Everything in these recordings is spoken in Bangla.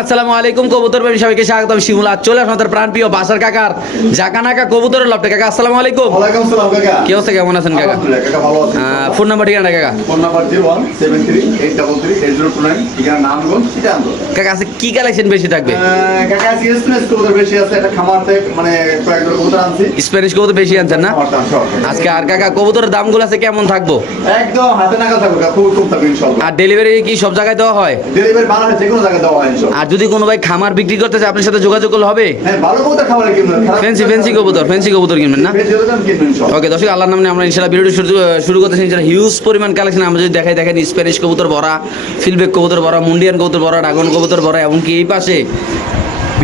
আসসালামু আলাইকুম কবুতর প্রেমী সবাইকে স্বাগতম। শিমুলা চলে আসুন প্রাণপ্রিয় বাসার কাকার জাকানাকা কবুতরের লপটে কাকা আসসালামু আলাইকুম। ওয়ালাইকুম সালাম কাকা। কি অবস্থা কেমন আছেন কাকা? কাকা ভালো আছি। আহ, ফোন নাম্বার ঠিকানা কাকা? Phone number zero one seven three eight double three eight zero two nine ঠিকানা নারায়ণগঞ্জ সীতাকুণ্ড। কাকা আছে কি কালেকশন বেশি থাকবে? কাকা আজকে স্পেস কবুতর বেশি আছে একটা খামার থেকে মানে কয়েক কবুতর আনছি। স্প্যানিশ কবুতর বেশি আনছেন না। আজকে আর কাকা কবুতরের দামগুলো আছে কেমন থাকব? একদম হাতে নাগাল থাকবে কাকা, খুব কম থাকবে ইনশাল্লাহ। আর ডেলিভারি কি সব জায়গায় দেওয়া হয়? ডেলিভারি বানানো যে কোনো জায়গায় দেওয়া হয় ইনশাল্লাহ। আর যদি কোনো ভাই খামার বিক্রি করতে চায় আপনার সাথে যোগাযোগ করলে হবে? হ্যাঁ ফেন্সি ফেন্সি কবুতর ফেন্সি কবুতর কিনবেন না? ফেন্সি কবুতর কিনবেন ইনশাল্লাহ ওকে দর্শক আল্লাহর নামে আমরা ইনশাল্লাহ ভিডিওটি শুরু শুরু করতেছি। যারা হিউজ পরিমাণ কালেকশন আমরা যদি দেখাই দেখেন স্প্যানিশ কবুতর ভরা ফিলবেক কবুতর ভরা মুন্ডিয়ান কবুতর ভরা ড্রাগন কবুতর ভরা এমনকি এই পাশে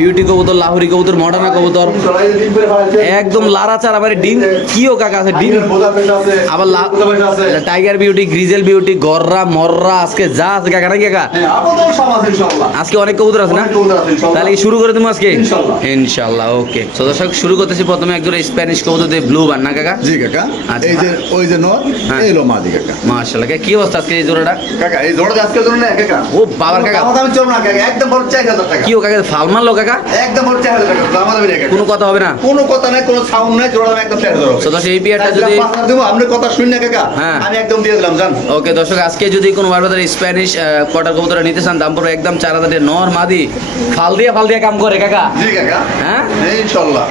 বিউটি কবুতর লাহোরি কবুতর মডার্না কবুতর। একদম লারাচার আবার ডিম কিও কাকা আছে ডিম আবার লা-। টাইগার বিউটি গ্রিজেল বিউটি গররা মররা আজকে যা আছে কাকা নাকি কাকা। আজকে অনেক কবুতর আছে না। তাহলে শুরু করে দেবো আজকে ইনশাল্লাহ। ওকে তো দর্শক শুরু করতেছি প্রথমে একজন স্প্যানিশ কবুতর দিয়ে ব্লু বান না কাকা জি কাকা আচ্ছা। এই যে ওই যে নর হ্যাঁ। এই হলো মাদি কাকা মাশাআল্লাহ কাকা কি অবস্থা আজকে এই জোড়াটা কাকা এই জোড়া আজকের জন্য না কাকা ও বাবার কাকা দাম আমি চলবো না কাকা একদম বড় হাজার টাকা কি ও কাকা ফাল মারলো কাকা একদম বড় চার হাজার টাকা। দাম হবে না কোনো কথা হবে না? কোনো কথা নাই কোনো সাউন্ড নাই জোড়া দাম একদম চার হাজার হবে। দর্শক এই পিয়ারটা যদি দেবো আপনার কথা শুনি না কাকা। হ্যাঁ। আমি একদম দিয়ে দিলাম জান। ওকে দর্শক আজকে যদি কোনো বারবার স্প্যানিশ কটার কবুতর নিতে চান দাম পড়বে একদম চার হাজার নর মাদি ফাল দিয়ে ফাল দিয়ে কাম করে কাকা। জি কাকা। হ্যাঁ?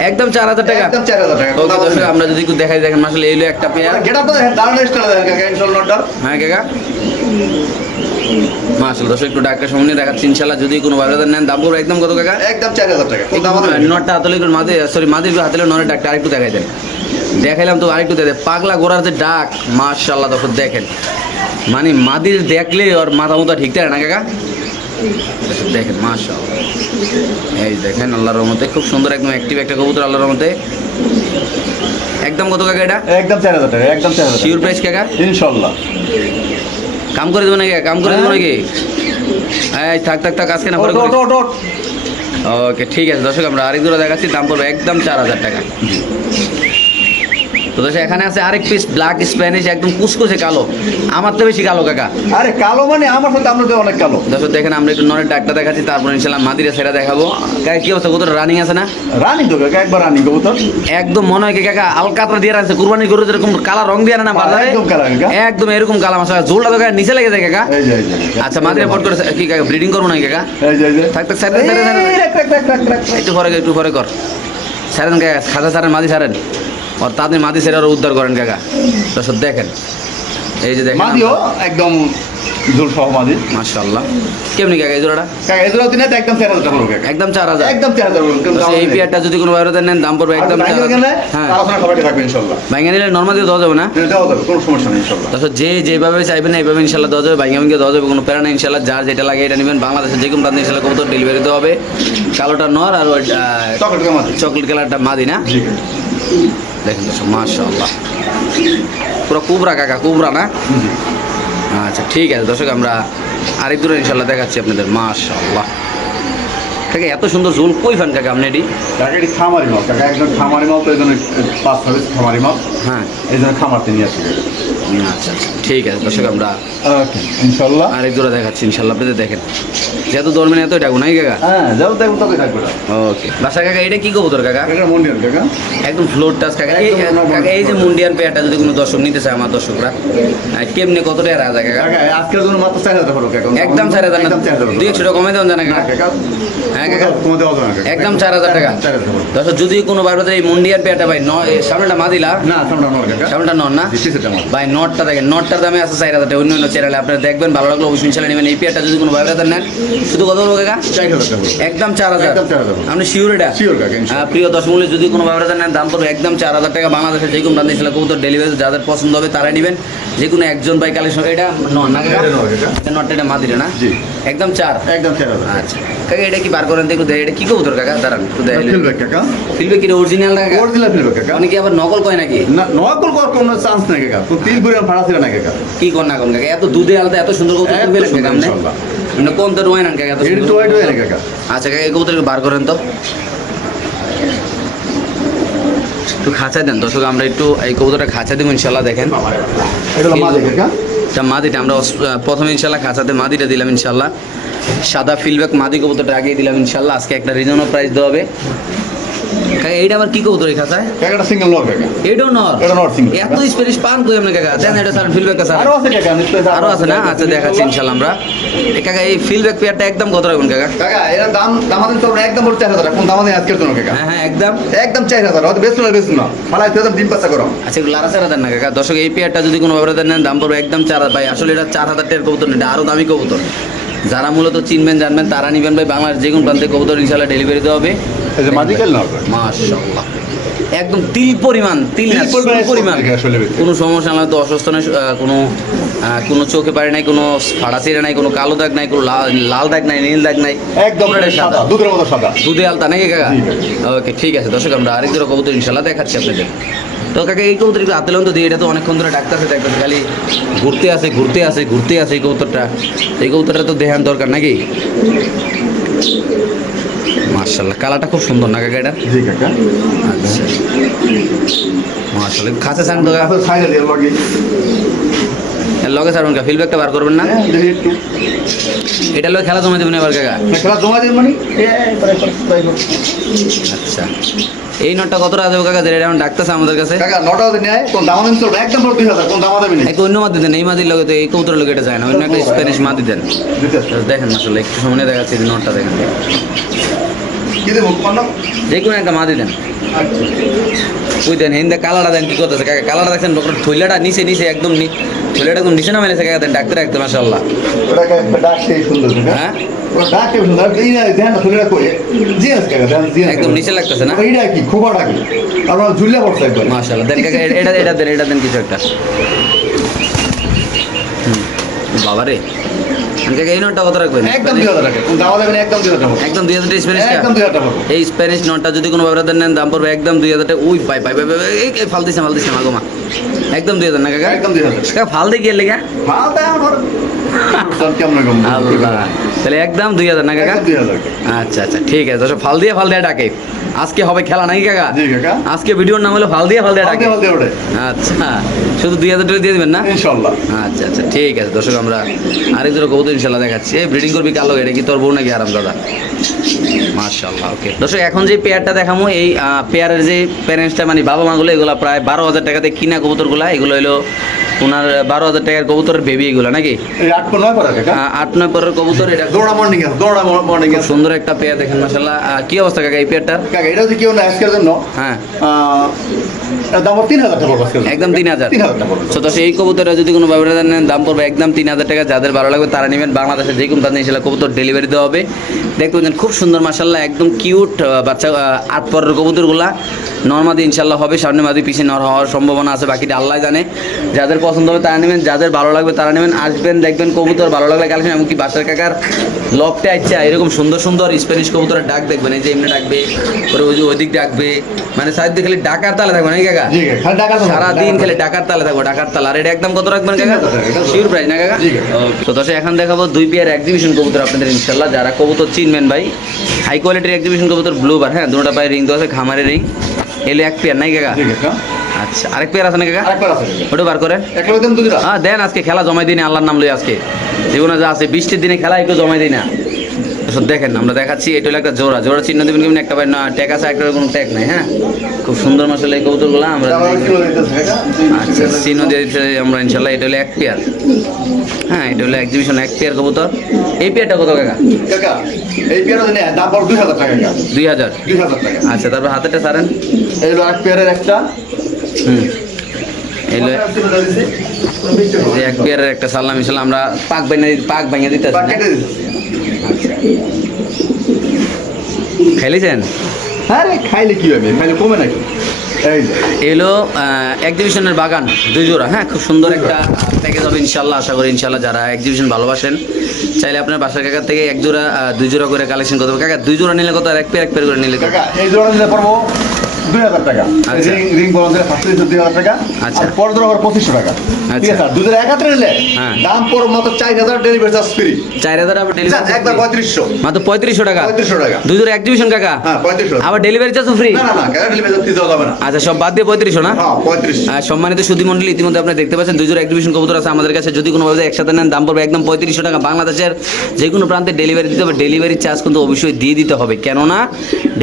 একদম চার হাজার টাকা। একদম চার হাজার টাকা। ওকে দর্শক আমরা যদি একটু দেখাই দেখেন আসলে এইলো একটা পেয়ার গেট আপ দেখেন দারুণ স্টাইল দেখেন কাকা ইনশাল্লাহ হ্যাঁ কাকা। দর্শক একটু ডাক্তার সামনে দেখাচ্ছি ইনশাল্লাহ যদি কোনো নেন দাম পড়বে একদম কত কাকা? একদম চার হাজার টাকা। কোনো দাম হবে না। নটটা হাতলে মাদি সরি হাতলে আরেকটু দেখাই দেন। দেখাইলাম তো আরেকটু দেখে পাগলা গোড়ার যে ডাক দর্শক দেখেন। মানে মাদির দেখলে ওর মাথা মতো ঠিক থাকে না কাকা? দেখেন মাশাল্লাহ এই দেখেন আল্লাহর রহমতে খুব সুন্দর একদম অ্যাক্টিভ একটা কবুতর আল্লাহর রহমতে। একদম কত কাকা এটা? একদম চার হাজার টাকা একদম চার হাজার শিওর প্রাইস কাকা? ইনশাল্লাহ কাম করে দেবো নাকি? কাম করে দেবো নাকি? হ্যাঁ থাক থাক থাক আজকে না পরে। ওকে ঠিক আছে দর্শক আমরা আরেক দুটো দেখাচ্ছি দাম পড়বে একদম চার হাজার টাকা। তো দর্শক এখানে আছে আরেক পিস ব্ল্যাক স্প্যানিশ একদম কুচকুচে কালো। আমার তো বেশি কালো কাকা। আরে কালো মানে আমার সাথে আপনাদের অনেক কালো। দর্শক দেখেন আমরা একটু নরের ডাকটা দেখাচ্ছি তারপর ইনশাল্লাহ মাদিরা সেরা দেখাবো। কাকা কি অবস্থা? কত রানিং আছে না? রানী তো কাকা একবার রানী কবুতর। একদম মনে হয় কাকা আলকাতরা দিয়ে রাখছে। কুরবানি গরু যেরকম কালা রং দিয়ে না বাজারে? একদম কালা একদম এরকম কালা মাসা ঝোলটা তো কাকা নিচে লেগে যায় কাকা। আচ্ছা মাদিরা পট করে কি কাকা ব্রিডিং করব নাকি কাকা? থাক থাক রাখ। একটু পরে একটু পরে কর। ছাড়েন কাকা খাজা ছাড়েন মাদি ছাড়েন আর তাদের মাদি ছেড়ে ওরা উদ্ধার করেন কাকা। দর্শক দেখেন। এই যে দেখেন মাদিও একদম জোর সহ মাদি। মাশাল্লাহ কেমনি কাকা এই জোড়াটা? কাকা এই দিনে একদম টাকা পড়বে একদম এই পেয়ারটা যদি কোনো বাইরে নেন দাম পড়বে একদম হ্যাঁ। আলোচনা সবাইকে থাকবে ইনশাল্লাহ। ভাঙে নিলে নর্মাল দিয়ে দেওয়া যাবে না? দেওয়া যাবে কোনো সমস্যা নেই ইনশাল্লাহ। দর্শক যে যেভাবে চাইবেন এইভাবে ইনশাল্লাহ দেওয়া যাবে। ভাঙে ভাঙে দেওয়া যাবে কোনো প্যারা নেই যার যেটা লাগে এটা নেবেন। বাংলাদেশে যে কোনো প্রান্তে কবুতর ডেলিভারি দেওয়া হবে। কালোটা নর আর চকলেট কালারটা মাদি না? দেখেন দর্শক মাশাল্লাহ পুরো কুবরা কাকা কুবরা না? আচ্ছা ঠিক আছে দর্শক আমরা আরেক দূরে ইনশাল্লাহ দেখাচ্ছি আপনাদের মাশাল্লাহ কাকা এত সুন্দর ঝুল কই ফান কাকা আপনি এটি? কাকা এটি খামারি মাল কাকা একজন খামারি মাল তো এই জন্য পাঁচ সার্ভিস খামারি মাল। হ্যাঁ। এই জন্য খামারতে নিয়ে আসি। আচ্ছা আচ্ছা। ঠিক আছে দর্শক আমরা ইনশাল্লাহ। আরেক দূরে দেখাচ্ছি ইনশাল্লাহ আপনাদের দেখেন। যেহেতু ধরবেন এত ডাকু নাই কাকা? হ্যাঁ যাও দেখো তবে থাকবে না ওকে। বাসা কাকা এটা কি কবুতর কাকা? কাকা মন্দির কাকা। একদম ফ্লোর টাচ কাকা। এই কাকা এই যে মুন্ডিয়ান পেয়ারটা যদি কোনো দর্শক নিতে চায় আমার দর্শকরা কেমনে কত টাকা রাজা কাকা? আজকের জন্য মাত্র চার হাজার টাকা একদম চার হাজার দুই একশো টাকা কমে দেওয়া যায় না না কাকা। হ্যাঁ কাকা? একদম চার হাজার টাকা। দর্শক যদি কোনো বার এই মুন্ডিয়ান পেয়ারটা ভাই ন এই সামনেটা মাদিলা না সামনে আমার কাকা। সামনেটা নন না? ভাই নটটা দেখেন নটটার দামে আছে চার হাজার টাকা। অন্য অন্য চ্যানেলে আপনারা দেখবেন ভালো লাগল অবশ্যই ইনশাল্লাহ নেবেন। এই পেয়ারটা যদি কোনো ভাইরাদার নেন শুধু কত বলব কাকা? একদম চার হাজার। আপনি শিওর এটা? প্রিয় দশ মূল্যে যদি কোনো ব্যবহার নেন দাম পড়বে একদম চার হাজার টাকা। বাংলাদেশের যে কোনো প্রান্তে ছিল কবুতর ডেলিভারি যাদের পছন্দ হবে তারাই নেবেন। যে কোনো একজন বাই কালেকশন এটা নন না এটা নয় এটা নটটা এটা মাদিরে না? একদম চার? একদম চার হাজার। আচ্ছা। কাকা এটা কি বার করেন দেখুন এটা কি কবুতর কাকা? দাঁড়ান ফিলবে কাকা। ফিলবে কি অরিজিনাল কাকা? অরিজিনাল ফিলবে কাকা। অনেকে আবার নকল কয় নাকি? না নকল করার কোনো চান্স নেই কাকা। তো তিল পরিমাণ ভাড়া ছিল না কাকা। কি কর না কোন কাকা এত দুধে আলাদা এত সুন্দর কবুতর সুন্দর, কাকা আপনি। মানে কোন তো কাকা এত সুন্দর কাকা। আচ্ছা কাকা এই কবুতরকে বার করেন তো। একটু খাঁচা দেন দর্শক আমরা একটু এই কবুতরটা খাঁচা দেবো ইনশাল্লাহ দেখেন। এটা মাদিটা আমরা প্রথমে ইনশাল্লাহ খাঁচাতে মাদিটা দিলাম ইনশাল্লাহ। সাদা ফিলব্যাক মাদি কবুতরটা আগেই দিলাম ইনশাল্লাহ আজকে একটা রিজনেবল প্রাইস দেওয়া হবে। এইটা আবার কি কবুতর এই কাকা এটা সিঙ্গেল নর কাকা। এটাও নর এটা নর single। এত স্পেনিশ পান কই আপনি কাকা? দেন এটা স্যার ফিলব্যাক স্যার আরও? আছে কাকা আরও আছে না? আচ্ছা দেখাচ্ছি ইনশাল্লাহ আমরা। এ কাকা এই ফিলব্যাক পেয়ারটা একদম কত রাখবেন কাকা? কাকা এর দাম দামাদিন তো একদম বলতে চার হাজার কোন দামাদিন আজকের জন্য কাকা। হ্যাঁ হ্যাঁ একদম। একদম চার হাজার হয়তো বেশ না বেশ না। ফালাই একদম ডিম পাচ্ছা করো আচ্ছা এগুলো লারা চারা দেন না কাকা। দর্শক এই পেয়ারটা যদি কোনো ব্যাপারে নেন দাম পড়বে একদম চার হাজার। ভাই আসলে এটা চার হাজার টাকার কবুতর না এটা আরও দামি কবুতর। যারা মূলত চিনবেন জানবেন তারা নিবেন ভাই বাংলার যে কোনো প্রান্তে কবুতর ইনশাল্লাহ ডেলিভারি দেওয়া হবে। একদম তিল পরিমাণ তিল না পরিমাণ। কোনো সমস্যা না তো অসুস্থ নয় কোনো কোনো চোখে পারে নাই কোনো ফাড়া ছিঁড়ে নাই কোনো কালো দাগ নাই কোনো লাল দাগ নাই নীল দাগ নাই। একদম সাদা দুধের মতো সাদা। দুধে আলতা নাকি কাকা? ওকে ঠিক আছে দর্শক আমরা আরেক কবুতর ইনশাল্লাহ দেখাচ্ছি আপনাদের। তো কাকে এই কবুতর একটু হাতে তো দিই এটা তো অনেকক্ষণ ধরে ডাক্তার ডাকতেছে একটা খালি ঘুরতে আসে ঘুরতে আসে ঘুরতে আসে এই কবুতরটা। এই কবুতরটা তো দেহান দরকার নাকি? মার্শাল্লাহ কালারটা খুব সুন্দর না কাকা এটা? জি কাকা। আচ্ছা। মার্শাল্লাহ তো কাকা আপনার সাইডে দিয়ে লগে সারবেন কা? ফিলব্যাকটা বার করবেন না? হ্যাঁ একটু। এটা লগে খেলা জমা দেবেন এবার কাকা খেলা জমা দিন মানে। আচ্ছা। এই নোটটা কত দেবো কাকা? যেটা এখন ডাকতেছে আমাদের কাছে। কাকা নটা যদি নেয় কোন দামাদিন চলবে একদম দুই হাজার কোন দামা দেবেন? এক অন্য মাদি দেন এই মাদির লগে তো এই কবুতরের লগে এটা যায় না অন্য একটা স্প্যানিশ মাদি দেন। দেখেন আসলে একটু সামনে দেখাচ্ছি এই নোটটা দেখেন। কি দেবো যে কোনো একটা মাদি দেন ওই দেন হিন্দে কালাটা দেন কি করতেছে? কাকা কালাটা দেখছেন? ডক্টর থইলাটা নিচে নিচে একদম নি থইলাটা একদম নিচে নামে কাকা দেন? ডাক্তার একদম কাকা হ্যাঁ না একদম নিচে লাগতেছে না? এইটা কি? খুবটা কি আপনার ঝুলিয়া পড়ছে একবার। মাশাআল্লাহ দেন কাকা এটা এটা দেন এটা দেন কিছু একটা। হুম। বাবারে। কাকা এই নোটটা কত রাখবেন? একদম দুই হাজার টাকা। কোন দেবেন একদম দুই হাজার টাকা। একদম দুই হাজার স্প্যানিশটা একদম দুই হাজার টাকা। এই স্প্যানিশ নোটটা যদি কোনো ব্যাপারে নেন দাম পড়বে একদম দুই হাজার টাকা। উই ভাই ভাই পাই, এই এই ফাল দিছে ফাল মা। একদম দুই হাজার না কাকা? একদম দুই হাজার কাকা গিয়ে লেগা মাল আমার। কেমন আল্লাহ। তাহলে একদম দুই হাজার না কাকা? আচ্ছা আচ্ছা ঠিক আছে। দর্শক ফাল দিয়ে ফাল দিয়ে ডাকে। আজকে হবে খেলা নাকি কাকা? আজকে ভিডিওর নাম হলো ফাল দিয়ে ফাল দিয়ে ডাকে। আচ্ছা শুধু দুই হাজার টাকা দিয়ে দিবেন না? ইনশাল্লাহ আচ্ছা আচ্ছা ঠিক আছে। দর্শক আমরা আরেক জোড়া কবুতর ইনশাল্লাহ দেখাচ্ছি। এই ব্রিডিং করবি কালো এটা কি তোর বউ নাকি আরাম দাদা? মাশাল্লাহ ওকে দর্শক এখন যে পেয়ারটা দেখামো এই পেয়ারের যে প্যারেন্টসটা মানে বাবা মাগুলো এগুলো প্রায় বারো হাজার টাকাতে কিনা কবুতরগুলো। এগুলো হলো ওনার বারো হাজার টাকার কবুতরের বেবি এগুলো নাকি? আট নয় পরের কবুতর এটা দৌড়া মর্নিং দৌড়া মর্নিং সুন্দর একটা পেয়ার দেখেন মাসাল্লাহ কি অবস্থা কাকা এই পেয়ারটার কাকা এটা যদি কেউ না আজকের জন্য। হ্যাঁ। দাম তিন হাজার টাকা। পড়বে আজকের জন্য। একদম তিন হাজার। তো কবুতরটা যদি কোনো ব্যবহার নেন দাম পড়বে একদম তিন হাজার টাকা। যাদের ভালো লাগবে তারা নেবেন। বাংলাদেশে যে কোনো কবুতর ডেলিভারি দেওয়া হবে। দেখতে পাচ্ছেন খুব সুন্দর মাসাল্লাহ একদম কিউট বাচ্চা আট পরের কবুতরগুলা। নর্মাদি ইনশাল্লাহ হবে সামনে মাদি পিছিয়ে নর হওয়ার সম্ভাবনা আছে বাকিটা আল্লাহ জানে। যাদের পছন্দ হবে তারা নেবেন যাদের ভালো লাগবে তারা নেবেন। আসবেন দেখবেন কবুতর ভালো লাগলে কালেকশন এমনকি বাসার কাকার লকটা ইচ্ছা এরকম সুন্দর সুন্দর স্প্যানিশ কবুতরের ডাক দেখবেন এই যে এমনি ডাকবে পরে ওই যে ওইদিক ডাকবে মানে সাইড দেখলে ডাকার তালে থাকবে নাকি কাকা? কাকা খালি খেলে ডাকার তালে থাকব ডাকার তাল। আর এটা একদম কত রাখবেন কাকা? শিওর প্রাইস না কাকা? তো দর্শক এখন দেখাবো দুই পেয়ার এক্সিবিশন কবুতর আপনাদের ইনশাল্লাহ যারা কবুতর চিনবেন ভাই হাই কোয়ালিটির এক্সিবিশন কবুতর ব্লু বার হ্যাঁ দুটা পায়ে রিং দেওয়া আছে খামারের রিং এলে এক পেয়ার নাই কাকা। আচ্ছা আরেক পেয়ার আছে না কাকা? আরেকবার আছে। ওটা বার করেন এক লোক দেন দুদিরা হ্যাঁ দেন আজকে খেলা জমাই দিন আল্লাহর নাম লই আজকে। জীবনে যা আছে বৃষ্টির দিনে খেলা একটু জমাই দিই না। তো দেখেন আমরা দেখাচ্ছি এটা হলো একটা জোড়া। জোড়া চিহ্ন দেবেন কেমন? একটা না ট্যাগ আছে একটা কোনো ট্যাগ নাই হ্যাঁ? খুব সুন্দর মাসাল এই কবুতরগুলো আমরা আচ্ছা চিহ্ন দিয়ে দিতে আমরা ইনশাল্লাহ এটা হলো এক পেয়ার হ্যাঁ এটা হলো এক্সিবিশন এক পেয়ার কবুতর। এই পেয়ারটা কত কাকা? কাকা এই পেয়ার যদি দাম দুই হাজার টাকা কাকা। দুই হাজার। দুই হাজার টাকা। আচ্ছা তারপর হাতেটা সারেন এই হলো এক পেয়ারের একটা। যে এক পেয়ারের একটা আমরা পাক ভেঙে পাক ভেঙে দিতে কেটে খেলেছেন? আরে খাইলে কি হবে? খাইলে কমে নাকি? এলো এক্সিবিশনের বাগান দুই জোড়া হ্যাঁ? খুব সুন্দর একটা প্যাকেজ হবে ইনশাল্লাহ আশা করি ইনশাল্লাহ যারা এক্সিবিশন ভালোবাসেন চাইলে আপনার বাসার কাকার থেকে এক জোড়া দুই জোড়া করে কালেকশন করতে হবে কাকা দুই জোড়া নিলে কত আর এক পেয়ার এক পেয়ার করে নিলে কাকা এই জোড়া নিলে পারব দুই হাজার টাকা। আচ্ছা। রিং রিং বলতে ফার্স্ট দিচ্ছে দুই হাজার টাকা আচ্ছা। ধরো আবার পঁচিশশো টাকা। ঠিক। আছে দুধের এক নিলে। দাম পড়ো মাত্র চার হাজার ডেলিভারি চার্জ ফ্রি চার হাজার আবার ডেলিভারি একবার পঁয়ত্রিশশো। মাত্র পঁয়ত্রিশশো টাকা? পঁয়ত্রিশশো টাকা। দুই এক্সিবিশন কাকা? হ্যাঁ পঁয়ত্রিশশো। আবার ডেলিভারি চার্জও ফ্রি না না না ডেলিভারি চার্জ ফ্রি দেওয়া না? আচ্ছা সব বাদ দিয়ে পঁয়ত্রিশশো না? হ্যাঁ পঁয়ত্রিশশো সম্মানিত সুদী মন্ডলী ইতিমধ্যে আপনারা দেখতে পাচ্ছেন দুই জোড়া এক্সিবিশন কবুতর আছে আমাদের কাছে। যদি কোনোভাবে একসাথে নেন দাম পড়বে একদম পঁয়ত্রিশশো টাকা। বাংলাদেশের যে কোনো প্রান্তে ডেলিভারি দিতে হবে। ডেলিভারি চার্জ কিন্তু অবশ্যই দিয়ে দিতে হবে। কেননা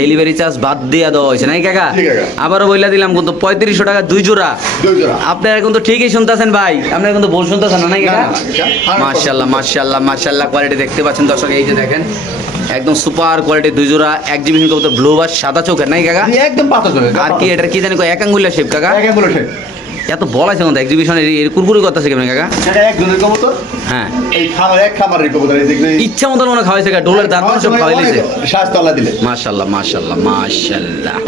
ডেলিভারি চার্জ বাদ দিয়ে দেওয়া হয়েছে। জি কাকা। আবারও বইলা দিলাম কিন্তু পঁয়ত্রিশশো টাকা দুই জোড়া। আপনারা কিন্তু ঠিকই শুনতেছেন ভাই। আপনারা কিন্তু ভুল শুনতেছেন না নাকি। মার্শাল্লাহ মার্শাল্লাহ মার্শাল্লাহ কোয়ালিটি দেখতে পাচ্ছেন দর্শক এই যে দেখেন একদম সুপার কোয়ালিটি দুই জোড়া এক্সিবিশন কবুতর ব্লু বা সাদা চোখের নাই কাকা? একদম পাতা আর কি এটার কি জানি কয় একাঙ্গুলিয়া শেপ কাকা? এক ঠিক এত বলা আছে কিন্তু এক্সিবিশনে এর কুরকুরি করতেছে কেমন কাকা? সেটা কবুতর? হ্যাঁ। এই খামার এক খামারের কবুতর ইচ্ছা মতন মনে খাওয়াইছে কাকা ডোলের দাঁত সব খাওয়াইছে শ্বাস তলা দিলে। মাশাল্লাহ মাশাল্লাহ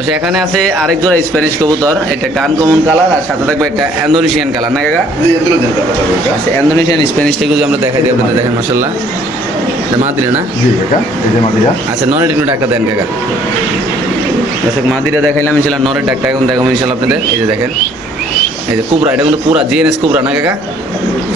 তো এখানে আছে আরেক জোড়া স্প্যানিশ কবুতর এটা কান কমন কালার আর সাথে থাকবে একটা ইন্দোনেশিয়ান কালার না কাকা? আচ্ছা ইন্দোনেশিয়ান স্প্যানিশটা যদি আমরা দেখাই দিই আপনাদের দেখেন মাশাল্লাহ। এটা মাদিরা না? জি কাকা এই যে আচ্ছা নরের একটু ডাক্তার দেন কাকা। দর্শক মাদিরা দেখাইলাম ইনশাল্লাহ নরের ডাক্তার এখন দেখাবো ইনশাল্লাহ আপনাদের। এই যে দেখেন এই যে কুবরা এটা কিন্তু পুরা জিএনএস কুবরা না কাকা?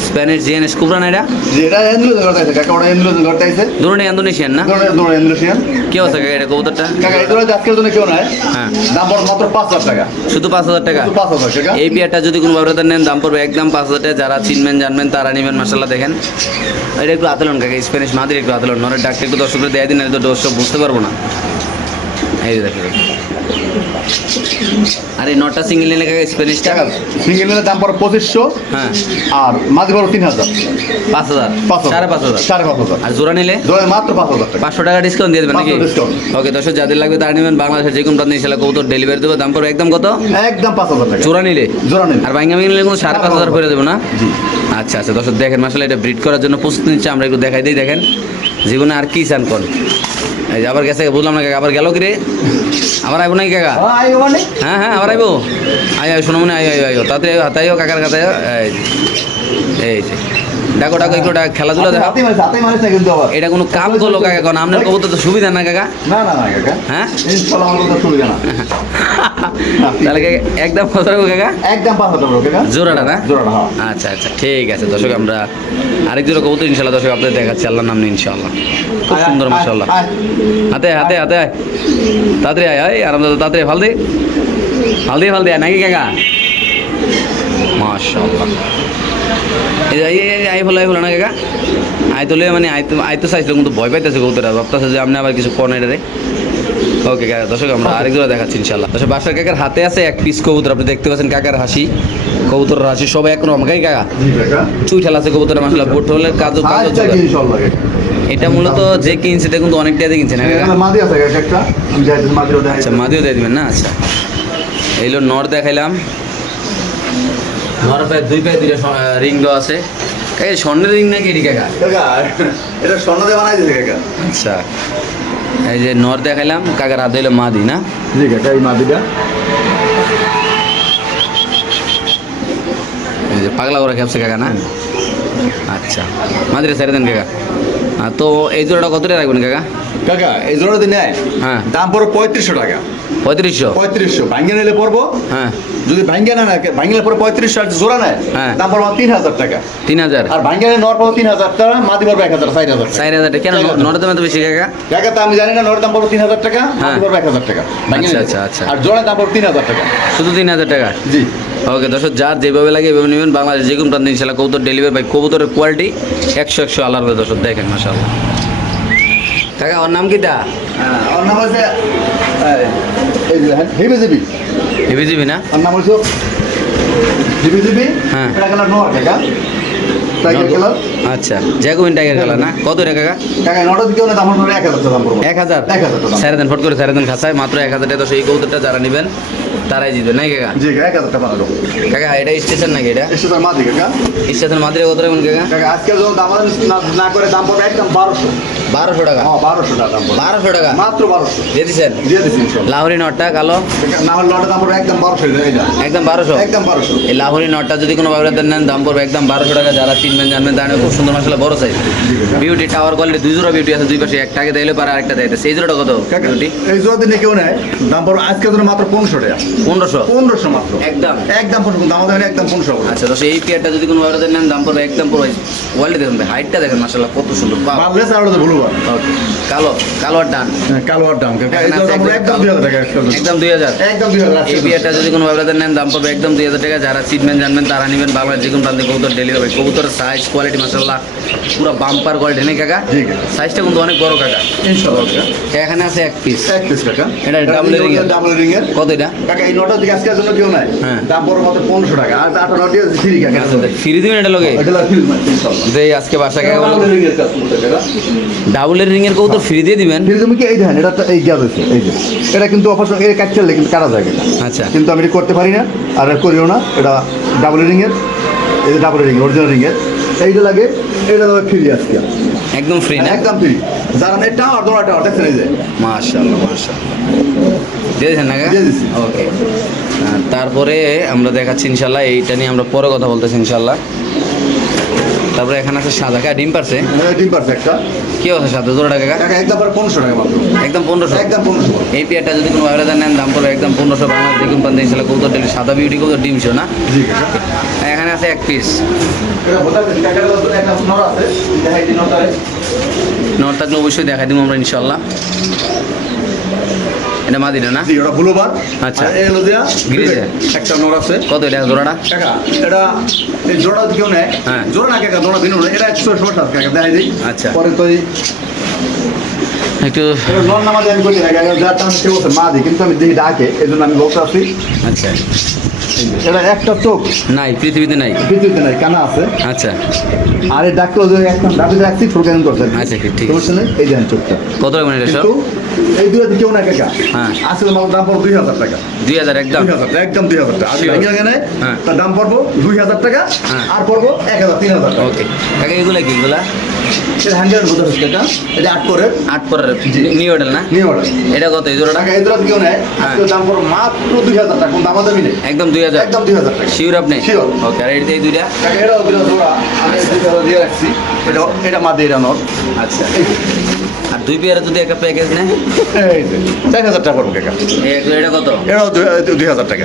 স্প্যানিশ জিএনএস কুবরা না এটা? জি এটা এন্ডুলো করতে আছে কাকা ওটা এন্ডুলো করতে আছে। দুটো ইন্দোনেশিয়ান না? ধরে ধরে এন্ডুলোশিয়ান কি অবস্থা কাকা এটা কবুতরটা? কাকা এই ধরে আজকের জন্য কেউ নাই হ্যাঁ। দাম পড়ে মাত্র পাঁচ হাজার টাকা। শুধু পাঁচ হাজার টাকা? শুধু পাঁচ হাজার টাকা। এই পেয়ারটা যদি কোনো ব্যবহার নেন দাম পড়বে একদম পাঁচ হাজার টাকা। যারা চিনবেন জানবেন তারা নেবেন মাসাল্লাহ দেখেন। এটা একটু আতলন কাকা স্প্যানিশ মাদির একটু আতলন। নরের ডাক্তার একটু দর্শকদের দেয় দিন তো দর্শক বুঝতে পারব না। এই যে দেখেন। আর এই নটা সিঙ্গেল নিলে কাকা স্প্যানিশটা টাকা? সিঙ্গেল নিলে দাম পড়ে পঁচিশশো। হ্যাঁ। আর মাঝে বড় তিন হাজার। পাঁচ হাজার? সাড়ে পাঁচ হাজার? সাড়ে পাঁচ হাজার। আর জোড়া নিলে? ধরে মাত্র পাঁচ হাজার পাঁচশো টাকা ডিসকাউন্ট দিয়ে দেবেন নাকি? ওকে দর্শক যাদের লাগবে তারা নেবেন। বাংলাদেশের যে কোনো প্রান্তে ইনশাল্লাহ কবুতর ডেলিভারি দেবো। দাম পড়বে একদম কত? একদম পাঁচ হাজার টাকা। জোড়া নিলে? জোড়া নিলে। আর ভাঙ্গা নিলে কোনো সাড়ে পাঁচ হাজার করে দেবো না? আচ্ছা আচ্ছা দর্শক দেখেন মাসালে এটা ব্রিড করার জন্য প্রস্তুতি নিচ্ছে আমরা একটু দেখাই দিই দেখেন। জীবনে আর কি চান কোন? এই যে আবার গেছে বুঝলাম না কাকা আবার গেল কি রে আবার আইব নাকি কাকা? মানে? হ্যাঁ হ্যাঁ আবার আইব। আই আয় শোনো মনে আই আই আয় তাতে হাতাইও কাকার কাতাইও এই এই ডাকো ডাকো একটু ডাক খেলাধুলা দেখা। হাতে মারিস হাতে মারিস না কিন্তু আবার। এটা কোনো কাম করল কাকা কারণ আপনার কবুতর তো সুবিধা না কাকা? না না না কাকা। হ্যাঁ? সুবিধা না। তাহলে একদম কথা রাখব কাকা একদম পাঁচ হাজার কাকা। জোড়াটা না? জোড়াটা হ্যাঁ। আচ্ছা আচ্ছা ঠিক আছে দর্শক আমরা আরেক জোড়া কবুতর ইনশাল্লাহ দর্শক আপনাদের দেখাচ্ছি আল্লাহর নাম ইনশাল্লাহ। খুব সুন্দর মাশাল্লাহ। হাতে হাতে হাতে আয়। তাড়াতাড়ি আয় আয় আরাম তাড়াতাড়ি ফাল দে ফাল দিয়ে ফাল দে নাকি কাকা মাশাল্লাহ এই, আই আই ফলো না কাকা? আই তো মানে আই তো আই তো চাইছিল কিন্তু ভয় পাইতেছে কবুতরা ভাবতেছে যে আপনি আবার কিছু কোন এটা রে। ওকে কাকা দর্শক আমরা আরেক জোড়া দেখাচ্ছি ইনশাল্লাহ দর্শক বাসার কাকার হাতে আছে এক পিস কবুতর। আপনি দেখতে পাচ্ছেন কাকার হাসি কবুতরের হাসি সব একরকম কাই কাকা চুই ঠেলা আছে কবুতর মাসলা বোটলের কাজও কাজও আচ্ছা চলে। কি এটা মূলত যে কিনছে এটা কিন্তু অনেকটা দিয়ে কিনছে না কাকা? মাদি আছে কাকা একটা। আচ্ছা মাদিও দিয়ে দিবেন না? আচ্ছা। এইলো নর দেখাইলাম। নর পায়ে দুই পায়ে দুইটা রিং দেওয়া আছে। কাকা স্বর্ণের রিং নাকি এটি কাকা? এটা স্বর্ণ দিয়ে বানাই কাকা। আচ্ছা। এই যে নর দেখাইলাম কাকার হাতে হইল মাদি না? জি কাকা এই মাদিটা। এই যে পাগলা করে খেপছে কাকা না? আচ্ছা। মাদিরে ছেড়ে দেন কাকা। তো এই জোড়াটা কত টাকা রাখবেন কাকা? কাকা এই জোড়া যদি নেয়। হ্যাঁ। দাম পড়ো পঁয়ত্রিশশো টাকা। পঁয়ত্রিশশো। পঁয়ত্রিশশো। ভাঙ্গে নিলে পড়ব? হ্যাঁ। যদি ভাঙ্গে না ভাঙ্গে পরে পঁয়ত্রিশশো আর জোড়া নেয় হ্যাঁ। দাম পড়ব তিন হাজার টাকা। তিন হাজার আর ভাঙ্গে নর পড়ব তিন হাজার টাকা মাদি পড়ব এক হাজার চার হাজার টাকা। চার হাজার টাকা। কেন? নটার দাম এত বেশি কাকা? টাকা? তো আমি জানি না নর দাম পড়ব তিন হাজার টাকা হ্যাঁ। মাদি পড়ব এক হাজার টাকা আচ্ছা, আচ্ছা, আচ্ছা। আর জোড়া দাম পড়ব তিন হাজার টাকা। শুধু তিন হাজার টাকা? জি। ওকে দর্শক যার যেভাবে লাগে এভাবে নেবেন। বাংলাদেশ যে কোনো প্রান্তে ইনশাল্লাহ কবুতর ডেলিভারি ভাই কবুতরের কোয়ালিটি একশো একশো আলাদা দর্শক দেখেন মাসাল্লাহ কাকা ওর নাম কিটা হ্যাঁ, ওর নাম হচ্ছে এই যে হেবে জিবি হেভি জিবি না? ওর নাম হচ্ছে জিবি জিবি হ্যাঁ। এটা কালার কাকা। আচ্ছা জ্যাকুইন টাইগার কালার না? কত রে কাকা? কাকা নটা দিকে দাম পড়বে এক হাজার টাকা দাম পড়ব। এক হাজার? এক হাজার টাকা। সাড়ে দেন ফট করে সাড়ে দেন খাসায় মাত্র এক হাজার টাকা কবুতরটা যারা নেবেন তারাই জিতবে কাকা? জি এক হাজার টাকা পাঠাবো কাকা এটা স্টেশন নাকি এটা? তার কাকা। স্টেশন মাদ্রে কত রাখবেন কাকা? কাকা আজকে যখন দাম না- না করে দাম পড়বে একদম বারোশো। বারোশো টাকা। হ্যাঁ বারোশো টাকা বারোশো টাকা? মাত্র বারোশো। দিয়ে দিচ্ছেন দিয়ে লাহোরি নটটা কালো? না হলে লটের দাম পড়বে একদম বারোশো একদম বারোশো? একদম বারোশো। এই লাহোরি নটটা যদি কোনো ব্যবহার নেন দাম পড়বে একদম বারোশো টাকা। যারা চিনবেন জানবেন জানেন খুব সুন্দর মশলা বড় সাইজ বিউটি টাওয়ার কোয়ালিটি দুই জোড়া বিউটি আছে দুই পাশে একটাকে দিলে পারে আরেকটা দেয় সেই জোড়াটা কত বিউটি? এই যদি দিনে কেউ নেয়? দাম পড়বে আজকে ধরে মাত্র পনেরোশো টাকা। পনেরোশো? পনেরোশো মাত্র। একদম? একদম পনেরোশো দাম দেবেন একদম পনেরোশো আচ্ছা তো এই পেয়ারটা যদি কোনো ব্যবহার নেন দাম পড়বে একদম পুরো কোয়ালিটি দেখুন হাইটটা দেখেন মাসাল্লাহ কত সুন্দর। বাহ। বাড়লে স্যার ওটা ভুলবার Okay. কালো কালো আর ডান। কালো আর দাম কাকা এই এখানে আছে দাম পড়বে একদম দুই হাজার টাকা একদম দুই হাজার। একদম দুই হাজার এই বিয়ারটা যদি কোনো ব্যবধান নেন দাম পড়বে একদম দুই হাজার টাকা। যারা চিনবেন জানবেন তারা নেবেন বাবার যে কোনো প্রান্তে কবুতর ডেলিভারি হবে। কবুতর সাইজ কোয়ালিটি মাসাল্লাহ পুরো বাম্পার কোয়ালিটি নেই কাকা? সাইজটা কিন্তু অনেক বড় কাকা। এখানে আছে এক পিস এক পিস কাকা। এটা double ring এর। ডাবল রিং এর কত এটা? কাকা এই নটা দিকে আজকের জন্য কেউ নাই। হ্যাঁ। দাম পড়বে মাত্র পনেরোশো টাকা। আর আঠারো নটি ফ্রি কাকা। ফ্রি দিবেন এটা লোকে? এটা ফ্রি ইনশাআল্লাহ। যে আজকে বাসা কাকা। এর ডাবলের রিং এর কবুতর ফ্রি দিয়ে দিবেন। ফ্রি তুমি কি এই দেখেন এটা তো এই গ্যাস আছে এই যে এটা কিন্তু অফার সঙ্গে এটা কাটতে কিন্তু কাটা যায় এটা আচ্ছা। কিন্তু আমি এটা করতে পারি না আর করিও না এটা ডাবল রিং এর এই যে ডাবল রিং অরিজিনাল রিং এর এইটা লাগে এটা তো ফ্রি আজকে। একদম ফ্রি না? একদম ফ্রি যারা নেই টাওয়ার দোড়া টাওয়ার দেখছেন এই যে? মাশাআল্লাহ মাশাআল্লাহ। দিয়ে দিয়েছেন না কাকা দিয়ে দিছি। ওকে তারপরে আমরা দেখাচ্ছি ইনশাল্লাহ এইটা নিয়ে আমরা পরে কথা বলতেছি ইনশাল্লাহ তারপরে এখানে আছে সাদা। কা ডিম পারছে? হ্যাঁ, ডিম পারছে একটা। কি আছে সাদা? জোড়া টাকা? টাকা একদম পরে পনেরোশো টাকা মাত্র। একদম পনেরোশো? একদম পনেরোশো। এই পেয়ারটা যদি কোনো ব্যবহার নেন দাম পড়বে একদম পনেরোশো। বাংলা দ্বিগুণ পান্তে ইনশাল্লাহ কৌতর ডেলি সাদা বিউটি কৌতর ডিম ছিল না? জি কাকা। এখানে আছে এক পিস দেখাই দিন নর থাকলে অবশ্যই দেখা দিব আমরা ইনশাল্লাহ। এটা মাদিনা না? জি ওটা ব্লুবার আচ্ছা। হলো দিয়া গ্রিজে। একটা নড় আছে। কত এটা জোড়াটা? কাকা এটা এই জোড়া কেউ নেয় হ্যাঁ। জোড়া না কাকা জোড়া ভিন্ন না। এটা একশো আছে কাকা দেখাই দিই। আচ্ছা। পরে তো একটু নর নামাজে আমি করি না কাকা যা টান সে মা দি কিন্তু আমি দেখি ডাকে এই জন্য আমি বলতে আসি। আচ্ছা। এটা একটা চোখ নাই পৃথিবীতে নাই। পৃথিবীতে নাই কানা আছে। আচ্ছা। আর এই ডাক্তার যে একটা ডাক্তার রাখছি ঠোকে করছে? আচ্ছা, ঠিক, নেই এই দেখেন চোখটা কত রাখবেন এটা সব? এই দুটো কেউ না কাকা হ্যাঁ। আসলে আমার দাম পড়ব দুই হাজার টাকা। দুই হাজার একদম? দুই একদম দুই হাজার টাকা। আর. ভেঙে গেলে হ্যাঁ। তার দাম পড়ব দুই হাজার টাকা হ্যাঁ। আর পড়ব এক হাজার তিন হাজার টাকা। ওকে কাকা এগুলা কি এগুলা? এটা হান্ড্রেড বোধ হচ্ছে এটা। এটা আট করে আট জি। নিউ মডেল না? নিয়ে অর্ডার এটা কত এই জোড়াটা? টাকা এই কেউ নেয়। হ্যাঁ। দাম পড়ব মাত্র দুই হাজার টাকা কোন দামাদামি নেই। একদম দুই হাজার একদম টাকা। শিওর আপনি. ওকে আর এটা এই দুইটা জোড়া। আমি দিয়ে রাখছি। এটা এটা মাদে এটা নর। আচ্ছা। আর দুই পেয়ারে যদি একটা প্যাকেজ নেয়? চার হাজার টাকা পড়ব এটা। কত? এটাও দুই- হাজার টাকা।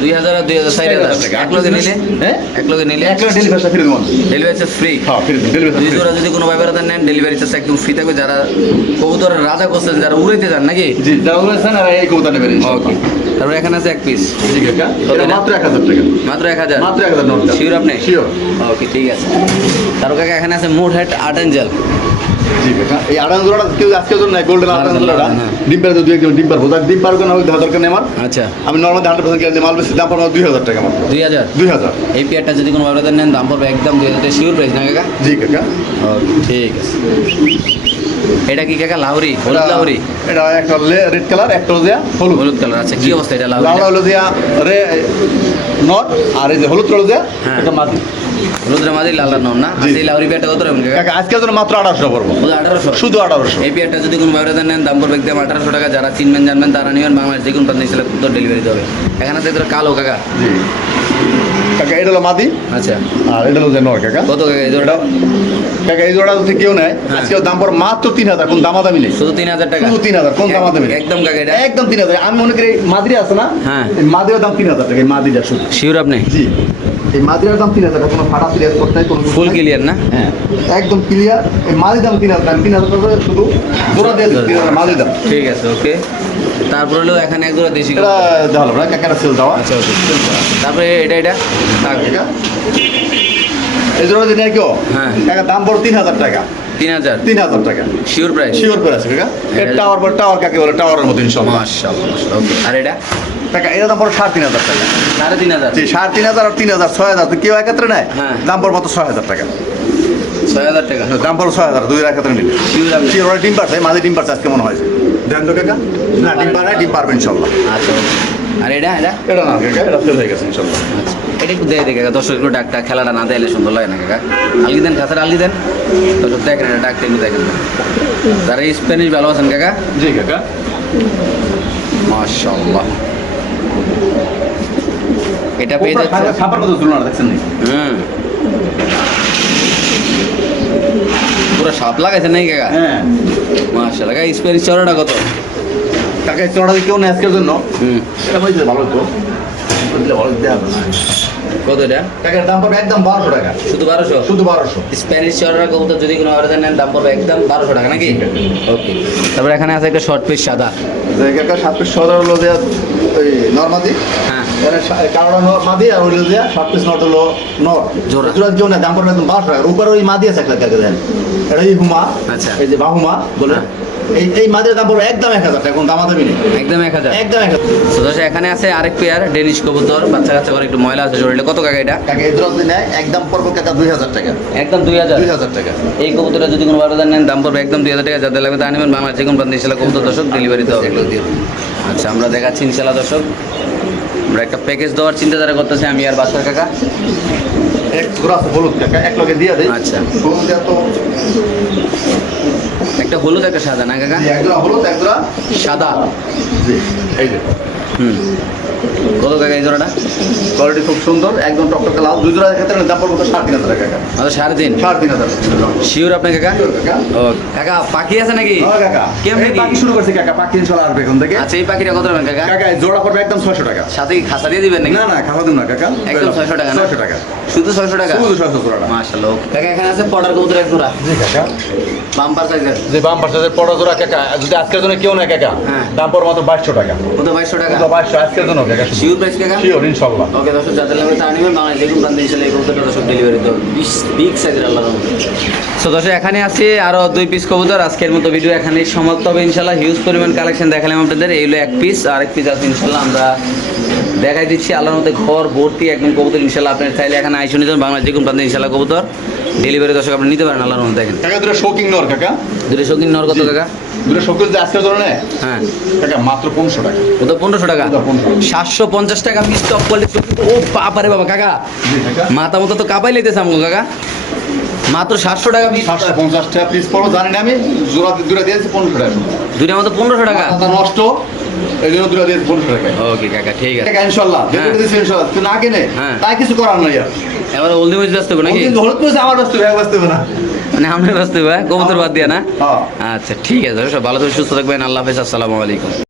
দুই হাজার আর দুই হাজার ষাট হাজার। টাকা। এক লোকে নিলে? হ্যাঁ? এক লোকে নিলে? এক lakh delivery free delivery charge free হ্যাঁ ফ্রি ডেলিভারি যদি কোনো ব্যাপারে নেন ডেলিভারি চার্জ একদম ফ্রি থাকবে। যারা কবুতরের রাজা করছেন যারা উড়াইতে যান নাকি? জি যারা বলেছেন আর এই কবুতর নেবেন ওকে তারপরে এখানে আছে এক পিস? মাত্র এক হাজার টাকা। মাত্র এক হাজার? মাত্র এক হাজার শিওর আপনি? শিওর ওকে ঠিক আছে। তারপর কাকা এখানে আছে মোট হেড আর্ট অ্যাঞ্জেল জি কাকা এই আড়ান জোড়াটা কেউ আজকে জন্য নাই গোল্ডেন আড়ান আড়ান জোড়াটা হ্যাঁ। ডিম পারে দুই একজন ডিম পারব তার ডিম পারব না দেখা দরকার নেই আমার। আচ্ছা। আমি নর্মাল হান্ড্রেড পার্সেন্ট কিনে মাল বেশি দাম পড়ব দুই হাজার টাকা মাত্র। দুই হাজার? দুই হাজার। এই পেয়ারটা যদি কোনো নেন দাম পড়বে একদম দুই হাজার। শিওর প্রাইস না কাকা? জি কাকা। ঠিক আছে। এটা কি কাকা লাহরি হলুদ লাহরি এটা একটা রেড কালার একটা হলো দিয়া হলুদ। হলুদ কালার আচ্ছা কি অবস্থা এটা লাল লাহরি হলো দিয়া রে নট আর এই যে হলুদ হলো দিয়া হ্যাঁ। এটা মাটি হলুদের মাঝে লাল নন না? এই লাহরি পেয়ারটা কত রাখবেন কাকা? আজকে জন্য মাত্র আঠারোশো পড়ব। আঠারোশো? শুধু আঠারোশো। এই পেয়ারটা যদি কোনো ব্যবহার নেন দাম পড়বে একদম আঠারোশো টাকা। যারা চিনবেন জানবেন তারা নেবেন বাংলাদেশ যে কোনো প্রান্তে তো ডেলিভারি দেবে এখানে তো কালো কাকা। জি। কাকা এটা হলো মাদি। আচ্ছা। আর এটা হলো যে নর কাকা। কত কাকা এই জোড়াটা? কাকা এই জোড়া যদি কেউ নেয়। হ্যাঁ। আজকে দাম পড়ে মাত্র তিন হাজার কোন দামাদামি নেই। শুধু তিন হাজার টাকা? শুধু তিন হাজার কোন দামাদামি নেই। একদম কাকা এটা? একদম তিন হাজার। আমি মনে করি এই আছে না? হ্যাঁ। এই দাম তিন হাজার টাকা মাদিরা শুধু শিওর আপনি? জি। এই মাদিরার দাম তিন হাজার কোনো ফাটা সিরিয়াস করতে নাই কোনো ফুল নাই। ক্লিয়ার না? হ্যাঁ। একদম ক্লিয়ার এই মাদির দাম তিন হাজার তিন হাজার টাকা শুধু জোড়া দিয়ে মাদির দাম। ঠিক আছে ওকে তারপর হলো এখানে এক জোড়া দেশি এটা না সেল দেওয়া। আচ্ছা তারপরে এটা এটা? এই কেউ? হ্যাঁ। কাকা দাম পড়ে তিন হাজার টাকা। তিন হাজার? তিন হাজার টাকা। শিওর প্রাইস শিওর কাকা। টাওয়ার পর টাওয়ার কাকে বলে? টাওয়ারের মতো ইনশাল্লাহ। মাশাআল্লাহ ওকে আর এটা? টাকা এটা দাম পড়ে সাড়ে তিন হাজার টাকা। সাড়ে তিন হাজার? সাড়ে তিন হাজার আর তিন হাজার ছয় হাজার। তো কেউ একত্রে নেয়? হ্যাঁ। দাম ছয় হাজার টাকা। ছয় হাজার টাকা? দাম পড়ে ছয় হাজার দুই একত্রে নিলে। ডিম মাঝে ডিম পারছে আজকে মনে হয়েছে দেখেন তো কাকা। না ডিম পারে ডিম পারবে ইনশাল্লাহ। আচ্ছা. আর এটা এটা? এটা না কাকা এটা ফেল হয়ে গেছে ইনশাল্লাহ। আচ্ছা। এটা একটু দেয় কাকা দর্শক একটু ডাকটা খেলাটা না দিলে সুন্দর লাগে না কাকা। আলগি দেন খাসার আলগি দেন। দর্শক দেখেন এটা ডাকটা একটু দেখেন। তারা স্প্যানিশ ভালো আছেন কাকা? জি কাকা। মাশাল্লাহ এটা পেয়ে যাচ্ছে? ছাপার মতো তুলনা দেখছেন হুম পুরো সাপ লাগাইছে নাকি কাকা? হ্যাঁ। মাশাল্লাহ কাকা স্প্যানিশ চড়াটা কত? কাকা চড়া কেউ নেই আজকের জন্য? হুম। এটা ভালো তো। ভালো দিতে হবে না। কত এটা? কাকার দাম পড়বে একদম বারোশো টাকা। শুধু বারোশো? শুধু বারোশো। স্প্যানিশ কবুতর যদি কোনো নেন দাম পড়বে একদম বারোশো টাকা নাকি? ওকে তারপর এখানে আছে একটা শর্ট পিস সাদা। সাত পিস সদর হলো যে ওই নর্মাদি। হ্যাঁ। এখানে কারোটা মাদি আর ওই দিয়া সাত পিস নট হলো নট জোড়া। জোড়া কেউ দাম পড়বে একদম বারোশো টাকা। উপরে ওই মাদি আছে এক লাখ টাকা দেন। এটা এই হুমা আচ্ছা। এই যে বাহুমা বলে। হ্যাঁ। এই এই মাদির দাম পড়বে একদম এক হাজার টাকা কোনো দামাদামি নেই। একদম এক হাজার। একদম এক হাজার। এখানে আছে আরেক পেয়ার ডেনিশ কবুতর। বাচ্চা কাচ্চা করে একটু ময়লা আছে জড়িলে কত এটা? কাকা এই দরজ নেয় একদম পড়ব কাকা দুই হাজার টাকা। একদম দুই হাজার। দুই হাজার টাকা। এই কবুতরটা যদি কোনো আবেদন নেন দাম পড়বে একদম দুই হাজার টাকা। যাদের লাগবে তা নেবেন। কোনো কবুতর দর্শক ডেলিভারি দেওয়া হবে। আচ্ছা আমরা দেখাচ্ছি ইনশাল্লাহ দর্শক। আমরা একটা প্যাকেজ দেওয়ার চিন্তাধারা করতেছি আমি আর বাসার কাকা। এক গ্লাস হলুদ কাকা এক লগে দিয়ে দেয় আচ্ছা। হলুদ তো একটা হলুদ একটা সাদা না কাকা? এক হলুদ এক সাদা। জি এই যে। হুম। কত কাকা এই জোড়াটা? কোয়ালিটি খুব সুন্দর একদম টকটকে লাল। দুই জোড়া ক্ষেত্রে দাম পড়ব সাড়ে তিন হাজার টাকা। সাড়ে তিন? সাড়ে তিন হাজার শিওর আপনি কাকা? ও কাকা পাখি আছে নাকি? হ্যাঁ, কাকা। কেমনে পাখি শুরু করছে কাকা। পাখি আসবে এখন থেকে। আচ্ছা এই পাখিটা কত নেবেন কাকা? কাকা জোড়া পড়বে একদম ছয়শো টাকা। সাথে কি খাসা দিয়ে দিবেন নাকি? না না দিন না কাকা। একদম 600 টাকা? ছয়শো টাকা। শুধু ছয়শো টাকা? শুধু ছয়শো মাশাআল্লাহ। কাকা এখানে আছে পটার কবুতর এক জোড়া। জি কাকা। বাম্পার সাইজের। যে বাম পাশে পড়া জোড়া কাকা। যদি আজকের জন্য কেউ না কাকা হ্যাঁ। দাম পড়বে মাত্র বাইশশো টাকা। কত বাইশশো টাকা? বাইশশো আজকের জন্য কাকা শিওর প্রাইস কাকা শিওর ইনশাল্লাহ ওকে দর্শক যাদের লাগবে তা নিবেন বাংলাদেশ দেখুন প্রান্তে ইনশাল্লাহ এই কবুতরটা দর্শক ডেলিভারি দেবো বিশ বিগ সাইজের আল্লাহ সো দর্শক এখানে আছে আরও দুই পিস কবুতর। আজকের মতো ভিডিও এখানেই সমাপ্ত হবে ইনশাল্লাহ হিউজ পরিমাণ কালেকশন দেখালাম আপনাদের। এই হলো এক পিস আর এক পিস আছে ইনশাল্লাহ আমরা দেখাই দিচ্ছি আল্লাহর মধ্যে ঘর ভর্তি একদম কবুতর ইনশাল্লাহ আপনার চাইলে এখানে আইসো নিতে বাংলাদেশ যে কোনো প্রান্তে ইনশাল্লাহ কবুতর। ডেলিভারি দর্শক আপনি নিতে পারেন আল্লাহর মধ্যে দেখেন। কাকা দুটো শৌকিং নর কাকা। দুটো শৌখিন নর কত টাকা দুটো শৌকিং যে আজকের হ্যাঁ। মাত্র পনেরোশো টাকা। পনেরোশো টাকা? সাতশো পঞ্চাশ টাকা পিস টপ কোয়ালিটি ও বাবারে বাবা কাকা। মাথা মতো তো কাপাই লেতেছে আমাকে কাকা। মাত্র সাতশো টাকা পিস সাতশো পঞ্চাশ টাকা পিস পড়ো জানি না আমি। জোড়া দুটা দিয়েছি পনেরোশো টাকা। দুইটার মতো পনেরোশো টাকা। নষ্ট। এই জন্য দুটা দিয়েছি পনেরোশো টাকা ওকে কাকা ঠিক আছে। টাকা ইনশাল্লাহ হ্যাঁ। যেটা দিয়েছি ইনশাল্লাহ। তুই না কিনে হ্যাঁ। তাই কিছু করার নাই আর। এবার হলদি মরিচ ব্যস্ত হবে নাকি? কিন্তু হলুদ মরিচ আমার ব্যস্ত ব্যাগ ব্যস্ত হবে না। মানে আমরা ব্যস্ত হবে কবুতর বাদ দিয়ে না? হ্যাঁ। আচ্ছা ঠিক আছে সব ভালো থাকবেন সুস্থ থাকবেন আল্লাহ হাফেজ আসসালামু আলাইকুম।